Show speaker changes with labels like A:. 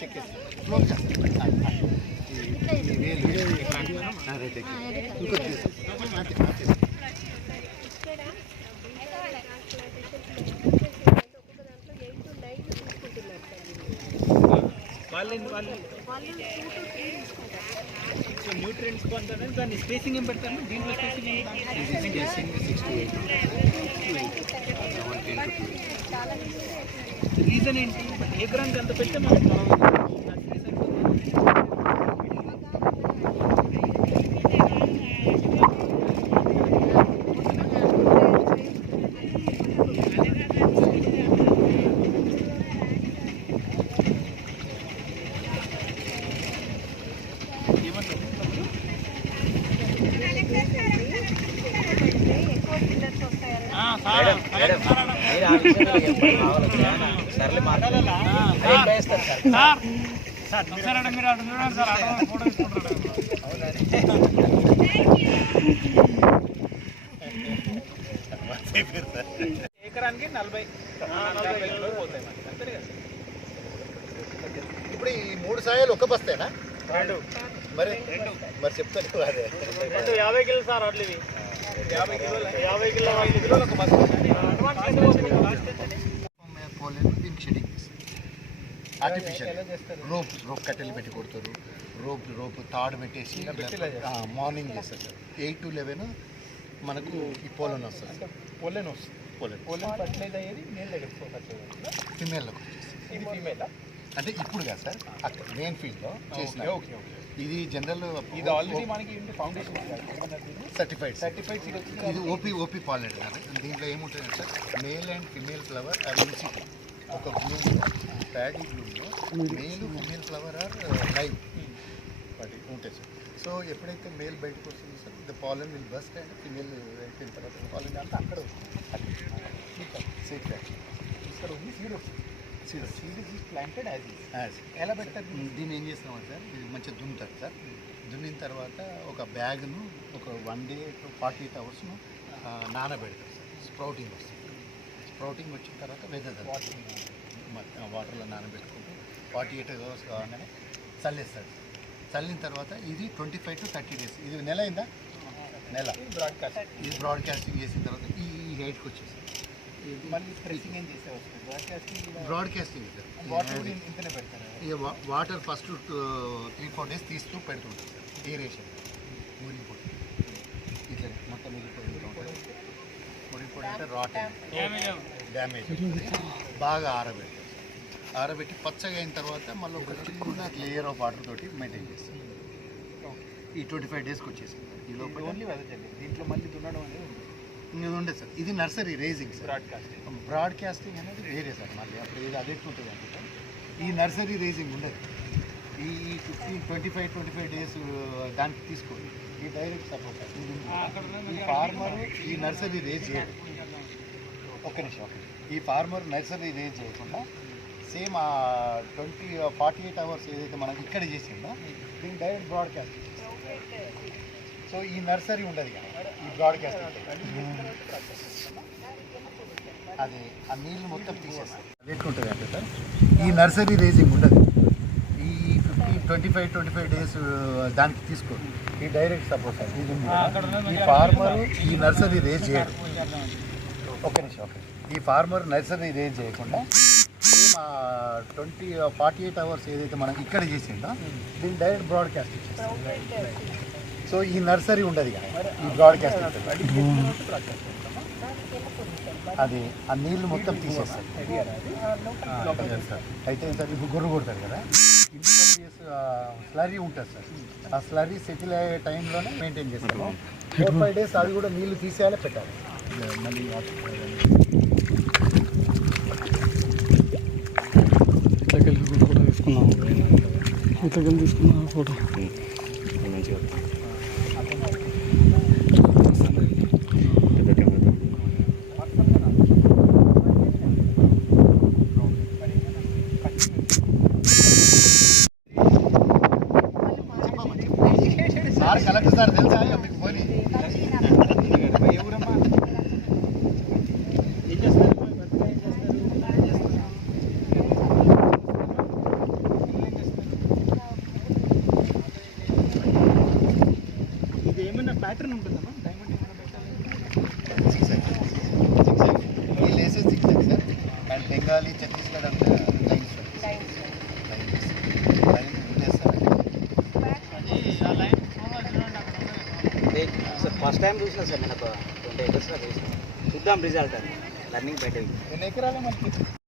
A: గిట్ల రామ్మా.
B: So nutrients కొంటారని దాన్ని స్పేసింగ్ ఏం పెడతారు దీంట్లో స్పేసింగ్ రీజన్ ఏంటి? ఏ ఎకరానికి ఎంత పెడితే మనకు ఎకరానికి నలభై. పోతాయి. అంతేనే కదా
C: ఇప్పుడు ఈ మూడు సాయాలు ఒక బస్తేనా?
B: రెండు.
C: మరి? మరి చెప్తాను. అదే.
B: రెండు యాభై కిలో సార్ అట్లా
C: దీనికి షెడింగ్ ఆర్టిఫిషియల్ రోప్ రోప్ కట్టెలు పెట్టి కొడతారు. రోప్ రోప్ తాడు పెట్టేసి మార్నింగ్ చేస్తారు సార్. ఎయిట్ టు లెవెన్ మనకు ఈ పోలన్ వస్తుంది సార్.
B: పొల్లెన్ వస్తుంది.
C: పోలన్.
B: పొల్లెన్ ఫర్టిలైజ్ అయ్యేది నేను దగ్గర ఫర్టిలైజ్
C: ఫిమేల్లోకి వచ్చేసి
B: ఇది ఫీమేల్
C: అంటే ఇప్పుడు కాదు సార్ అక్కడ మెయిన్ ఫీల్డ్లో చేసిన.
B: Okay okay.
C: ఇది జనరల్
B: ఇది ఆల్రెడీ మనకి ఫౌండేషన్
C: సర్టిఫైడ్
B: సర్టిఫైడ్
C: ఇది ఓపీ ఓపీ పాలెట్ దీంట్లో ఏముంటుంది sir male and female flower are ఇన్సిటీ ఒక బ్లూమ్లో paddy బ్లూమ్లో male female flower are live వాటి ఉంటాయి సార్. సో ఎప్పుడైతే మేల్ బయటకు వస్తుంది sir the pollen will burst and female అయిపోయిన తర్వాత పాలన్ అంతా
B: ప్లాంటెడ్ ఎలా పెడతారు దీన్ని?
C: దీన్ని ఏం చేస్తామంటే సార్? ఇది మంచిగా దున్నుతారు సార్. దున్నిన తర్వాత ఒక బ్యాగ్ను ఒక one day to forty eight అవర్స్ను నానబెడతారు సార్. స్ప్రౌటింగ్ వస్తుంది. స్ప్రౌటింగ్ వచ్చిన తర్వాత వెదర్ వాటర్లో నానబెట్టుకుంటూ ఫార్టీ ఎయిట్ అవర్స్ కాగానే చల్లేస్తారు చల్లిన తర్వాత ఇది twenty five to thirty days. ఇది నెల అయిందా? నెల.
B: బ్రాడ్కాస్ట్
C: ఇది బ్రాడ్కాస్టింగ్ చేసిన తర్వాత ఈ హైట్కి వచ్చేసి
B: broadcasting
C: sir
B: water
C: first three four days తీస్తూ పెడుతుంటాం సార్. ఏరేషన్ మురిగిపోతుంది ఇట్లా మొత్తం మురిగిపోయి అంటే రాట్ డ్యామేజ్ బాగా ఆరబెడతాం సార్. ఆరబెట్టి పచ్చగా అయిన తర్వాత మళ్ళీ ఒక చిన్న లేయర్ ఆఫ్ వాటర్ తోటి మెయింటైన్ చేస్తాం ఈ ట్వంటీ ఫైవ్ డేస్కి వచ్చేసింది. ఈ లోపల
B: ఓన్లీ వెదజల్లి దీంట్లో మళ్ళీ దున్నడం అనేది ఉంది
C: ఇది ఉండదు సార్. ఇది nursery raising sir.
B: Broadcasting
C: broadcasting అనేది వేరే సార్ మళ్ళీ అప్పుడు ఇది అది ఎట్లుంటుంది అంటే ఈ నర్సరీ రేజింగ్ ఉండదు. ఈ fifteen twenty five twenty five days దానికి తీసుకోండి. ఈ డైరెక్ట్ సపోర్ట్. ఈ ఫార్మర్ ఈ నర్సరీ రేజ్ చేయడు ఒక్క నిమిషం. ఈ ఫార్మర్ నర్సరీ రేజ్ చేయకుండా సేమ్ ఆ ట్వంటీ ఫార్టీ ఎయిట్ అవర్స్ ఏదైతే మనం ఇక్కడ చేసిందో దీన్ని డైరెక్ట్ బ్రాడ్కాస్ట్ సో ఈ నర్సరీ ఉండదు కదా ఈ బ్రాడ్కాస్ట్ అది ఆ నీళ్ళు మొత్తం తీసేస్తారు. అది ఎట్లుంటుంది అంటే సార్. ఈ నర్సరీ రేజింగ్ ఉండదు. ఈ fifty twenty five twenty five days దానికి తీసుకోండి ఈ డైరెక్ట్ సపోర్ట్. ఈ ఫార్మర్ ఈ నర్సరీ రేజ్ చేయడు ఒక్క నిమిషం నిమిషం. ఈ ఫార్మర్ నర్సరీ రేజ్ చేయకుండా ఆ ట్వంటీ ఫార్టీ ఎయిట్ అవర్స్ ఏదైతే మనం ఇక్కడ చేసిందో దీన్ని డైరెక్ట్ బ్రాడ్కాస్ట్ ఇచ్చేస్తాం సో ఈ నర్సరీ ఉండదు ఈ బ్రాడ్కాస్ట్ అది ఆ నీళ్ళు మొత్తం తీసేస్తారు. అయితే సార్ ఇప్పుడు గొర్రె కొడతారు కదా. స్లరీ ఉంటుంది సార్. ఆ స్లరీ సెటిల్ అయ్యే టైంలోనే మెయింటైన్ చేస్తాము ఫోర్ ఫైవ్ డేస్ అవి కూడా నీళ్ళు తీసేయాలి పెట్టాలి. మళ్ళీ ఫోటో
D: ఇట్లా ఫోటో తీసుకున్నాం ఫోటో.
B: మంచిగా
A: ప్యాటర్న్ ఉంటుందమ్మా. డైమండ్ ఏమైనా పెట్టాలి?
C: ఈ laces six sir and Bengali Chhattisgarh అంతా లైన్స్
E: సార్ ఫస్ట్ టైం చూసిన సార్ నేను ఒక ట్వంటీ ఎకర్స్లో చూసిన. చూద్దాం రిజల్ట్ అని రన్నింగ్ పెట్టింది
A: ఎన్ని ఎకరాలు మనకి?